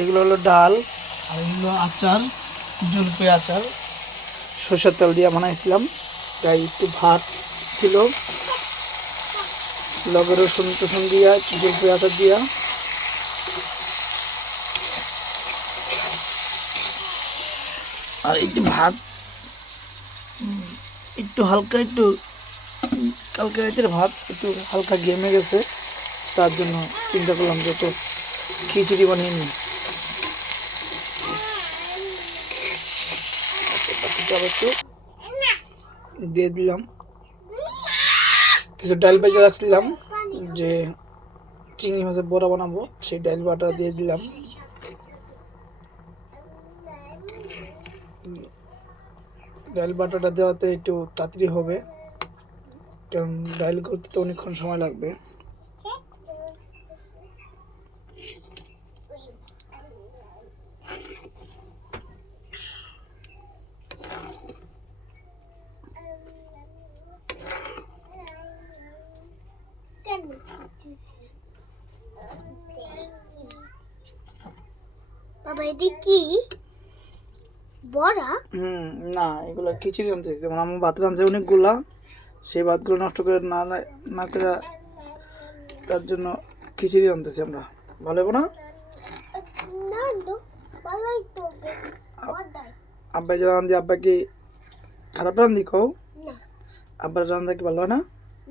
এগুলো হলো ডাল আর এগুলো আচার, জলপাই আচার সরষের তেল দিয়ে বানাইছিলাম। তাই একটু ভাত ছিল, লগে রসুন টসুন দিয়া জলপাই আচার দিয়া। আর একটু ভাত একটু হালকা, একটু কালকে রাতের ভাত একটু হালকা ঘেমে গেছে, তার জন্য চিন্তা করলাম যে একটু খিচুড়ি বানিয়ে নিই। একটু দিয়ে দিলাম, কিছু ডাল ভেজে রাখছিলাম যে চিংড়ি মাছের বড়া বানাবো, সেই ডাল বাটা দিয়ে দিলাম। ডাল বাটাটা দেওয়াতে একটু তাড়াতাড়ি হবে, কারণ ডাল করতে তো অনেকক্ষণ সময় লাগবে। বাবা এটা কি বড়া? না, এগুলো খিচুড়ি রাঁধতেছি। যেমন আমার ভাত রাঁধছে অনেকগুলা, সেই ভাতগুলো নষ্ট করে না করে, তার জন্য খিচুড়ি রাঁধতেছি আমরা। ভালো হবে না? না তো ভালোই তো। আব্বা যে রাঁধি, আব্বা কি খারাপ রাঁধি কও? না, আব্বার রান্না কি ভালো হয় না?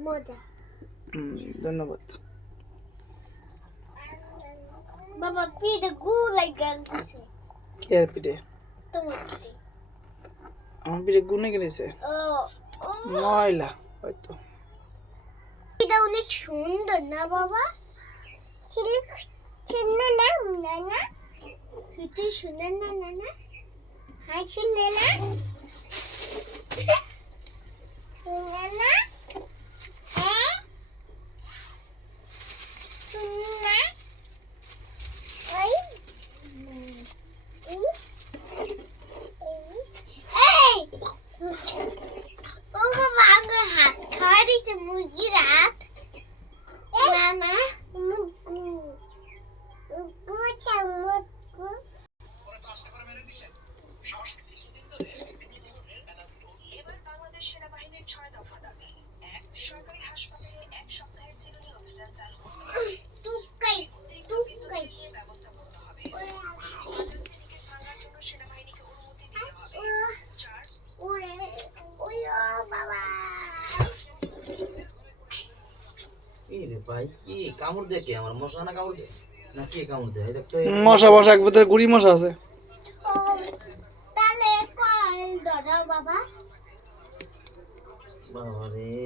মজা। ধন্যবাদ। বাবা পিঠে গুলাই গানতেছে। কে আর পিঠে? তোমার পিঠে। আমার পিঠে গুনে গেছে, ময়লা হয়তো। এটা অনেক সুন্দর না বাবা? সুন্দর না নানা? তুই সুন্দর না নানা? হাই সুন্দর না? সুন্দর না? হ্যাঁ সুন্দর না? ওই এই এই ও বাবা আঙ্গুর হাত খাওয়া দিছে মুরগির হাত। নানা মুগু মুগু চামুগু এবার বাংলাদেশ সেনাবাহিনীর ৬ দফা দাবি। ১. সরকারি হাসপাতালে ১ সপ্তাহের চিরুনি অভিযান চালু করতে হবে। টুকাই টুকাই দিয়ে ব্যবস্থা করতে হবে। ভাঙার জন্য সেনাবাহিনীকে অনুমতি দিতে হবে। ৪. ওরে ওই বাবা রে ভাই, কি কামড় দেয়? কে আমার মশা না কামড় দেয় না? কে কামড় দেয়? দেখতো মশা বসা একবার গুড়ি মশা আছে। ও তাহলে কল ধরো বাবা। বাবা রে।